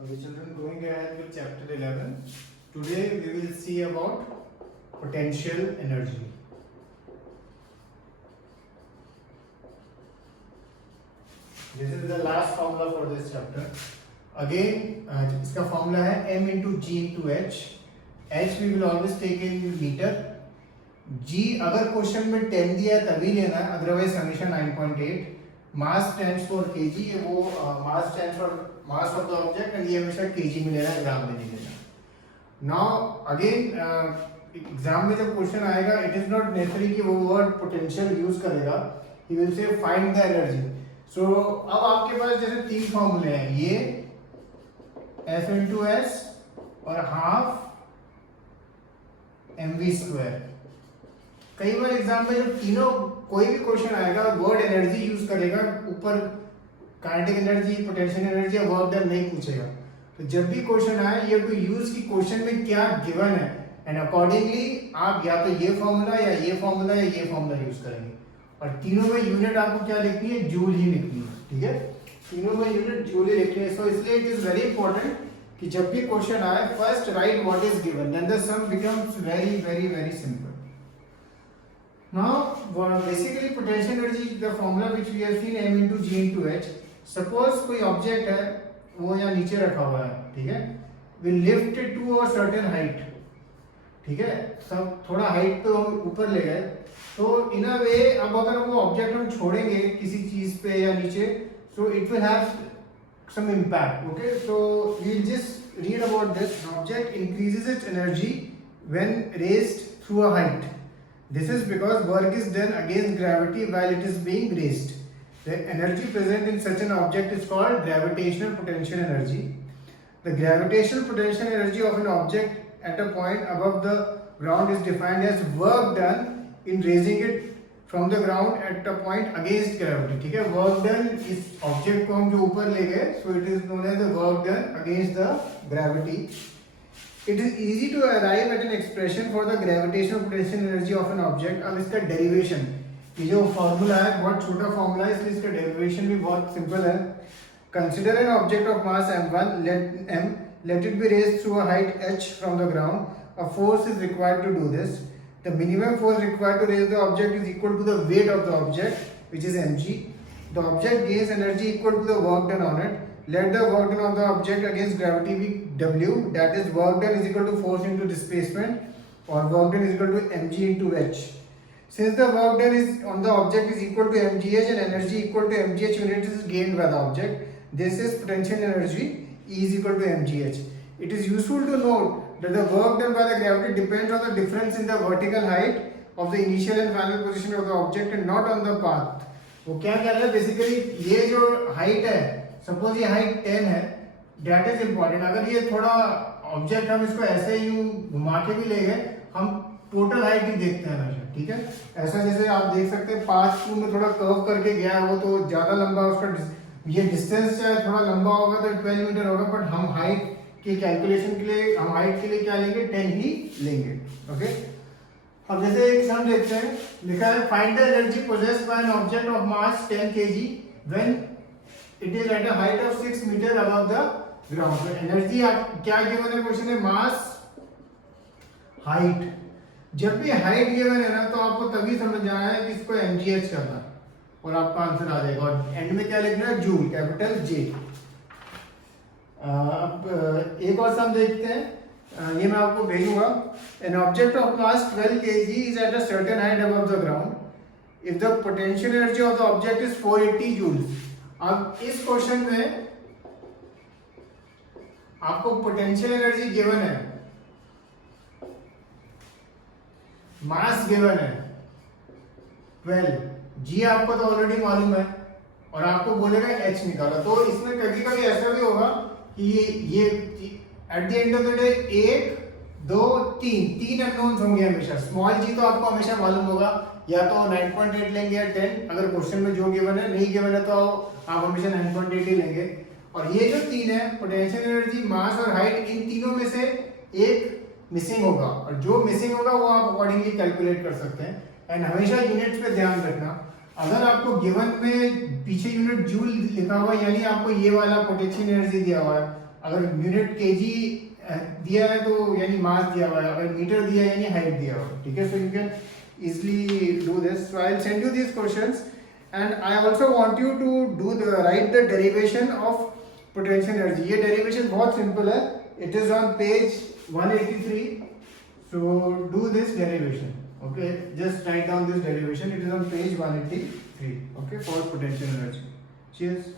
Okay, children, going ahead with chapter 11. Today we will see about potential energy. This is the last formula for this chapter. Again, इसका formula है m into g into h. H we will always take in meter. G अगर question में 10 दिया है तभी लेना है, otherwise हमेशा 9.8. मास स्टैंड्स फॉर केजी, वो mass stands for mass of the object and ये हमेशा केजी में लेना है, ग्राम में नहीं लेना. नाउ अगेन एग्जाम में जब क्वेश्चन आएगा, इट इज नॉट नेसेसरी कि वो वर्ड पोटेंशियल यूज करेगा. He will say find the energy. So अब आपके पास जैसे तीन फॉर्मूले हैं, ये F इंटू एस और हाफ mv स्क्वायर. कई बार एग्जाम में जब तीनों कोई भी क्वेश्चन आएगा, वर्ड एनर्जी यूज करेगा, ऊपर काइनेटिक एनर्जी, पोटेंशियल एनर्जी या वर्क डन नहीं पूछेगा. तो जब भी क्वेश्चन आए, ये टू यूज की क्वेश्चन में क्या गिवन है एंड अकॉर्डिंगली आप या तो ये फॉर्मूला या ये फॉर्मूला या ये फॉर्मूला यूज करेंगे. और तीनों में यूनिट आपको क्या लिखनी है? जूल ही लिखनी है. ठीक है, तीनों में यूनिट जूल ही लिखनी है. सो इसलिए इट इज वेरी इंपॉर्टेंट कि जब भी क्वेश्चन आए, first write what is given, then the sum becomes very very very simple. Now, basically potential energy, the formula which we have seen, m into g into h. Suppose कोई object है, वो यहाँ नीचे रखा हुआ है, ठीक है, we lift it to a certain height, ठीक है, सब थोड़ा हाइट पे हम ऊपर ले गए, तो इन अ वे अब अगर वो ऑब्जेक्ट हम छोड़ेंगे किसी चीज पे या नीचे, so it will have some impact. Okay, so we'll just read about this. The object increases its energy when raised through a height. This is because work is done against gravity while it is being raised. The energy present in such an object is called gravitational potential energy. The gravitational potential energy of an object at a point above the ground is defined as work done in raising it from the ground at a point against gravity. ठीक है, work done इस object को हम जो ऊपर ले गए, so it is known as the work done against the gravity. It is easy to arrive at an expression for the gravitational potential energy of an object. अब इसका derivation, ये जो formula है बहुत छोटा formula है, इसलिए इसका derivation भी बहुत simple है. Consider an object of mass m1, let it be raised through a height h from the ground. A force is required to do this. The minimum force required to raise the object is equal to the weight of the object, which is mg. The object gains energy equal to the work done on it. Let the work done on the object against gravity be W, that is work done is equal to force into displacement, or work done is equal to mg into h. Since the work done is on the object is equal to mgh and energy equal to mgh unit is gained by the object, this is potential energy E is equal to mgh. It is useful to note that the work done by the gravity depends on the difference in the vertical height of the initial and final position of the object and not on the path. वो क्या कह रहा है basically, ये जो height है, suppose ये height 10 है, डेट इज इंपॉर्टेंट. अगर ये थोड़ा ऑब्जेक्ट हम इसको ऐसे ही घुमा के भी ले गए, हम टोटल हाइट ही देखते हैं हमेशा. ठीक है, ऐसा जैसे आप देख सकते हैं 5 में थोड़ा कर्व करके गया है वो, तो ज्यादा लंबा उसका ये डिस्टेंस चाहे थोड़ा लंबा होगा तो 12 मीटर होगा, बट हम हाइट के कैलकुलेशन के लिए हम हाइट के लिए क्या लेंगे? 10 ही लेंगे. ओके, अब जैसे एक सम देखते हैं, लिखा है find the energy possessed by an object of mass 10 kg when it is at a height of 6 metre above the ground. तो एनर्जी क्या गिवन है क्वेश्चन में? Mass, height. जब भी हाइट गिवन है ना, तो आपको तभी समझ जाना है कि इसको mgh करना और आपका आंसर आ जाएगा. और एंड में क्या लिखना है? Joule, capital J. अब एक और सम देखते हैं, ये मैं आपको भेजूंगा. An object of mass 12 kg is at a certain height above the ground if the potential energy of the object is 480 joules. अब इस क्वेश्चन में आपको पोटेंशियल एनर्जी गिवन है, मास गिवन है 12, जी आपको तो ऑलरेडी मालूम है, और आपको बोलेगा एच निकाला. तो इसमें कभी कभी ऐसा भी होगा कि ये at the end of the day 1 2 3 unknowns होंगे हमेशा. स्मॉल जी तो आपको हमेशा मालूम होगा, या तो 9.8 लेंगे या 10, अगर क्वेश्चन में जो गिवन है. नहीं गिवन है तो आप हमेशा 9.8 ही लेंगे. और ये जो 3 है, पोटेंशियल एनर्जी, मास और हाइट, इन तीनों में से एक मिसिंग होगा, और जो मिसिंग होगा वो आप अकॉर्डिंगली कैलकुलेट कर सकते हैं. एंड हमेशा यूनिट्स पे ध्यान रखना. अगर आपको गिवन में पीछे यूनिट जूल लिखा हुआ है, यानी आपको ये वाला पोटेंशियल एनर्जी दिया हुआ है, अगर यूनिट केजी दिया है तो यानी मास दिया हुआ है, अगर मीटर दिया है यानी हाइट दिया हुआ है, ठीक है. So you can easily do this. So I'll send you these questions, and I also want you to write the derivation of potential energy. ये derivation बहुत simple है. It is on page 183. So do this derivation. Okay, just write down this derivation. It is on page 183. Okay, for potential energy. Cheers.